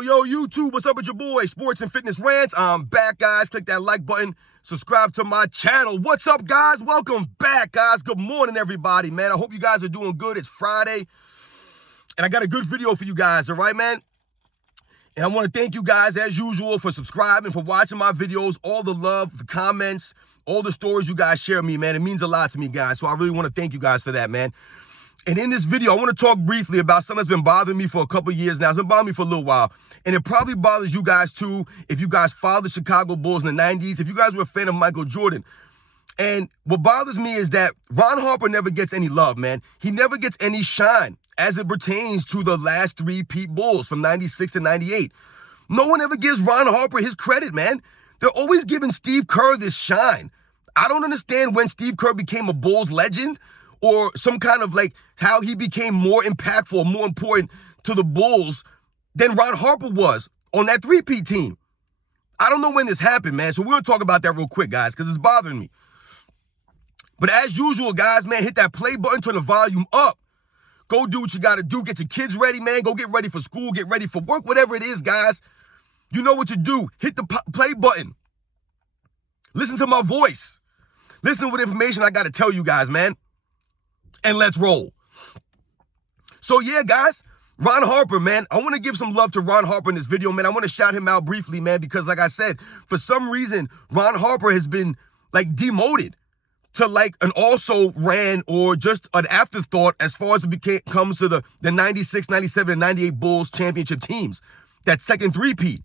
Yo, YouTube, what's up with your boy? Sports and Fitness Rants. I'm back, guys. Click that like button. Subscribe to my channel. What's up, guys? Welcome back, guys. Good morning, everybody, man. I hope you guys are doing good. It's Friday, and I got a good video for you guys, all right, man? And I want to thank you guys, as usual, for subscribing, for watching my videos, all the love, the comments, all the stories you guys share with me, man. It means a lot to me, guys, so I really want to thank you guys for that, man. And in this video, I want to talk briefly about something that's been bothering me for a couple years now. It's been bothering me for a little while. And it probably bothers you guys too if you guys followed the Chicago Bulls in the 90s, if you guys were a fan of Michael Jordan. And what bothers me is that Ron Harper never gets any love, man. He never gets any shine as it pertains to the last three-peat Bulls from 96 to 98. No one ever gives Ron Harper his credit, man. They're always giving Steve Kerr this shine. I don't understand when Steve Kerr became a Bulls legend, or some kind of like how he became more impactful, more important to the Bulls than Ron Harper was on that three-peat team. I don't know when this happened, man. So we're going to talk about that real quick, guys, because it's bothering me. But as usual, guys, man, hit that play button, turn the volume up. Go do what you got to do. Get your kids ready, man. Go get ready for school, get ready for work, whatever it is, guys. You know what to do. Hit the play button. Listen to my voice. Listen to what information I got to tell you guys, man. And let's roll. So yeah, guys, Ron Harper, man, I want to give some love to Ron Harper in this video, man. I want to shout him out briefly, man, because like I said, for some reason, Ron Harper has been like demoted to like an also-ran or just an afterthought as far as it comes to the 96, 97, and 98 Bulls championship teams. That second three-peat.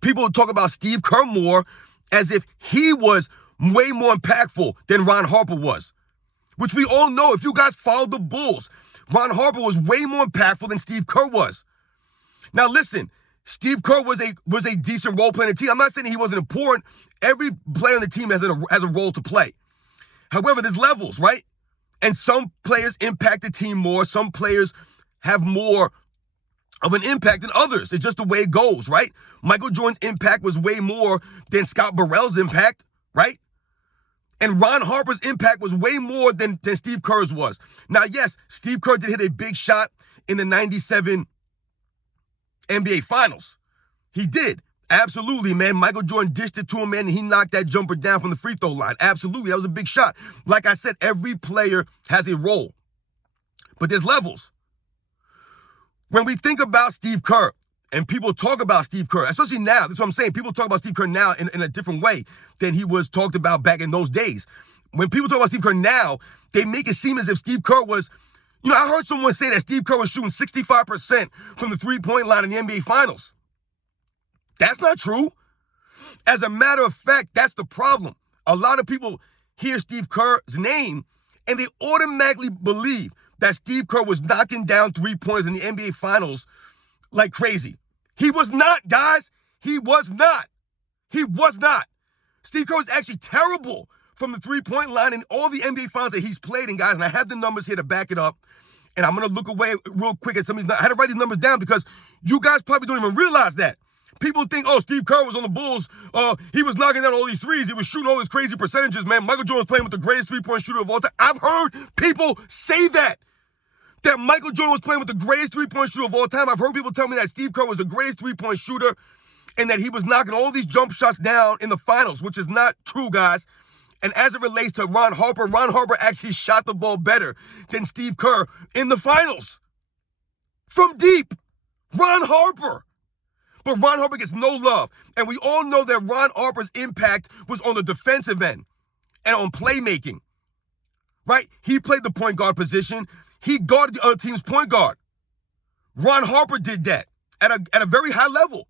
People talk about Steve Kerr more as if he was way more impactful than Ron Harper was. Which we all know, if you guys followed the Bulls, Ron Harper was way more impactful than Steve Kerr was. Now listen, Steve Kerr was a decent role player in the team. I'm not saying he wasn't important. Every player on the team has a role to play. However, there's levels, right? And some players impact the team more. Some players have more of an impact than others. It's just the way it goes, right? Michael Jordan's impact was way more than Scott Burrell's impact, right? And Ron Harper's impact was way more than Steve Kerr's was. Now, yes, Steve Kerr did hit a big shot in the 97 NBA Finals. He did. Absolutely, man. Michael Jordan dished it to him, man, and he knocked that jumper down from the free throw line. Absolutely. That was a big shot. Like I said, every player has a role. But there's levels. When we think about Steve Kerr, and people talk about Steve Kerr, especially now, that's what I'm saying. People talk about Steve Kerr now in a different way than he was talked about back in those days. When people talk about Steve Kerr now, they make it seem as if Steve Kerr was, I heard someone say that Steve Kerr was shooting 65% from the three-point line in the NBA Finals. That's not true. As a matter of fact, that's the problem. A lot of people hear Steve Kerr's name, and they automatically believe that Steve Kerr was knocking down three-pointers in the NBA Finals like crazy. He was not, guys. He was not. He was not. Steve Kerr was actually terrible from the three-point line in all the NBA Finals that he's played in, guys. And I have the numbers here to back it up. And I'm going to look away real quick at some of these. I had to write these numbers down because you guys probably don't even realize that. People think, oh, Steve Kerr was on the Bulls. He was knocking down all these threes. He was shooting all these crazy percentages, man. Michael Jordan was playing with the greatest three-point shooter of all time. I've heard people say that Michael Jordan was playing with the greatest three-point shooter of all time. I've heard people tell me that Steve Kerr was the greatest three-point shooter and that he was knocking all these jump shots down in the finals, which is not true, guys. And as it relates to Ron Harper actually shot the ball better than Steve Kerr in the finals. From deep, Ron Harper. But Ron Harper gets no love. And we all know that Ron Harper's impact was on the defensive end and on playmaking, right? He played the point guard position. He guarded the other team's point guard. Ron Harper did that at a very high level.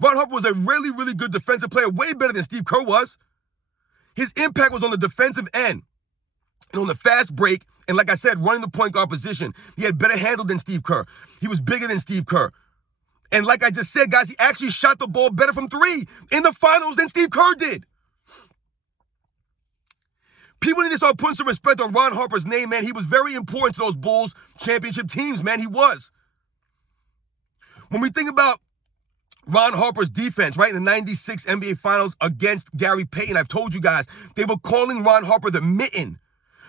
Ron Harper was a really, really good defensive player, way better than Steve Kerr was. His impact was on the defensive end and on the fast break. And like I said, running the point guard position. He had better handle than Steve Kerr. He was bigger than Steve Kerr. And like I just said, guys, he actually shot the ball better from three in the finals than Steve Kerr did. People need to start putting some respect on Ron Harper's name, man. He was very important to those Bulls championship teams, man. He was. When we think about Ron Harper's defense, right, in the 96 NBA Finals against Gary Payton, I've told you guys, they were calling Ron Harper the mitten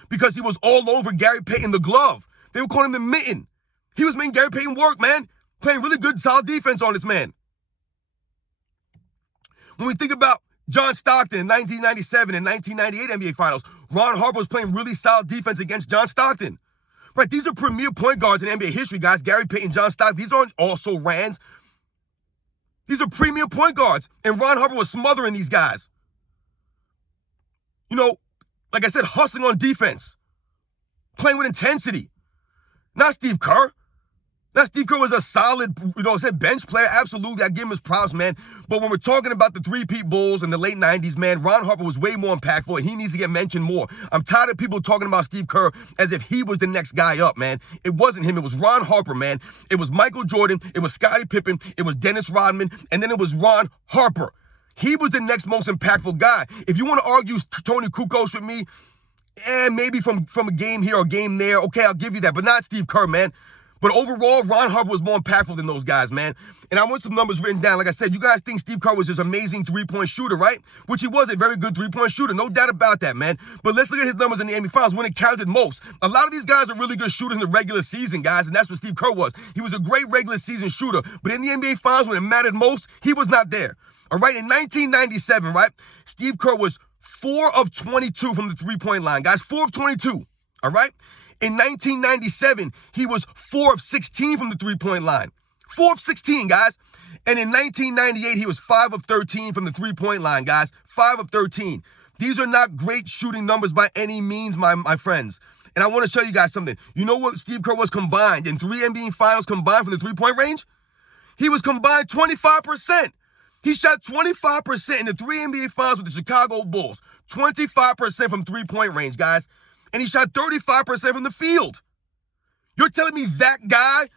because he was all over Gary Payton, the glove. They were calling him the mitten. He was making Gary Payton work, man. Playing really good, solid defense on this man. When we think about John Stockton in 1997 and 1998 NBA Finals, Ron Harper was playing really solid defense against John Stockton. Right, these are premier point guards in NBA history, guys. Gary Payton, John Stockton. These aren't also Rands. These are premier point guards, and Ron Harper was smothering these guys. You know, like I said, hustling on defense, playing with intensity. Not Steve Kerr. Now, Steve Kerr was a solid, bench player. Absolutely, I give him his props, man. But when we're talking about the three-peat Bulls in the late 90s, man, Ron Harper was way more impactful, and he needs to get mentioned more. I'm tired of people talking about Steve Kerr as if he was the next guy up, man. It wasn't him. It was Ron Harper, man. It was Michael Jordan. It was Scottie Pippen. It was Dennis Rodman. And then it was Ron Harper. He was the next most impactful guy. If you want to argue Tony Kukoc with me, maybe from a game here or a game there, okay, I'll give you that. But not Steve Kerr, man. But overall, Ron Harper was more impactful than those guys, man. And I want some numbers written down. Like I said, you guys think Steve Kerr was this amazing three-point shooter, right? Which he was a very good three-point shooter. No doubt about that, man. But let's look at his numbers in the NBA Finals when it counted most. A lot of these guys are really good shooters in the regular season, guys, and that's what Steve Kerr was. He was a great regular season shooter. But in the NBA Finals, when it mattered most, he was not there. All right, in 1997, right, Steve Kerr was 4 of 22 from the three-point line, guys. 4 of 22, all right? In 1997, he was 4 of 16 from the three-point line. 4 of 16, guys. And in 1998, he was 5 of 13 from the three-point line, guys. 5 of 13. These are not great shooting numbers by any means, my friends. And I want to show you guys something. You know what Steve Kerr was combined in 3 NBA Finals combined from the three-point range? He was combined 25%. He shot 25% in the 3 NBA Finals with the Chicago Bulls. 25% from three-point range, guys. And he shot 35% from the field. You're telling me that guy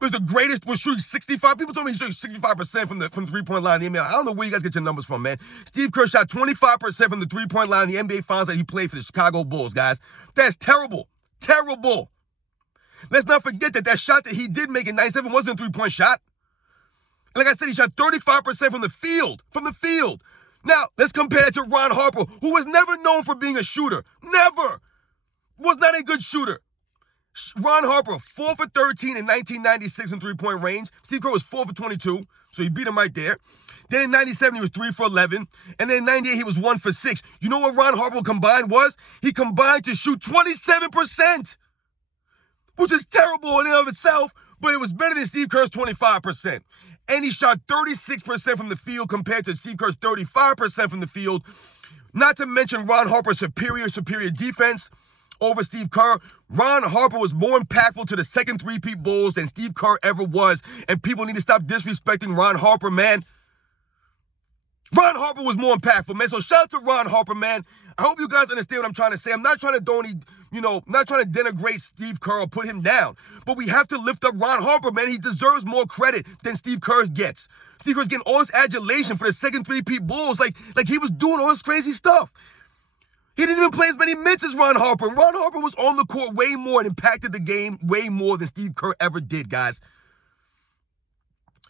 was the greatest, was shooting 65? People told me he shot 65% from the three-point line in the NBA. I don't know where you guys get your numbers from, man. Steve Kerr shot 25% from the three-point line in the NBA Finals that he played for the Chicago Bulls, guys. That's terrible. Terrible. Let's not forget that shot that he did make in 97 wasn't a three-point shot. And like I said, he shot 35% from the field. From the field. Now, let's compare that to Ron Harper, who was never known for being a shooter. Never. Was not a good shooter. Ron Harper, 4 for 13 in 1996 in three-point range. Steve Kerr was 4 for 22, so he beat him right there. Then in 97, he was 3 for 11. And then in 98, he was 1 for 6. You know what Ron Harper combined was? He combined to shoot 27%, which is terrible in and of itself, but it was better than Steve Kerr's 25%. And he shot 36% from the field compared to Steve Kerr's 35% from the field. Not to mention Ron Harper's superior defense over Steve Kerr. Ron Harper was more impactful to the second three-peat Bulls than Steve Kerr ever was, and people need to stop disrespecting Ron Harper, man. Ron Harper was more impactful, man. So shout out to Ron Harper, man. I hope you guys understand what I'm trying to say. I'm not trying to not trying to denigrate Steve Kerr or put him down, but we have to lift up Ron Harper, man. He deserves more credit than Steve Kerr gets. Steve Kerr's getting all this adulation for the second three-peat Bulls, like he was doing all this crazy stuff. He didn't even play as many minutes as Ron Harper. Ron Harper was on the court way more and impacted the game way more than Steve Kerr ever did, guys.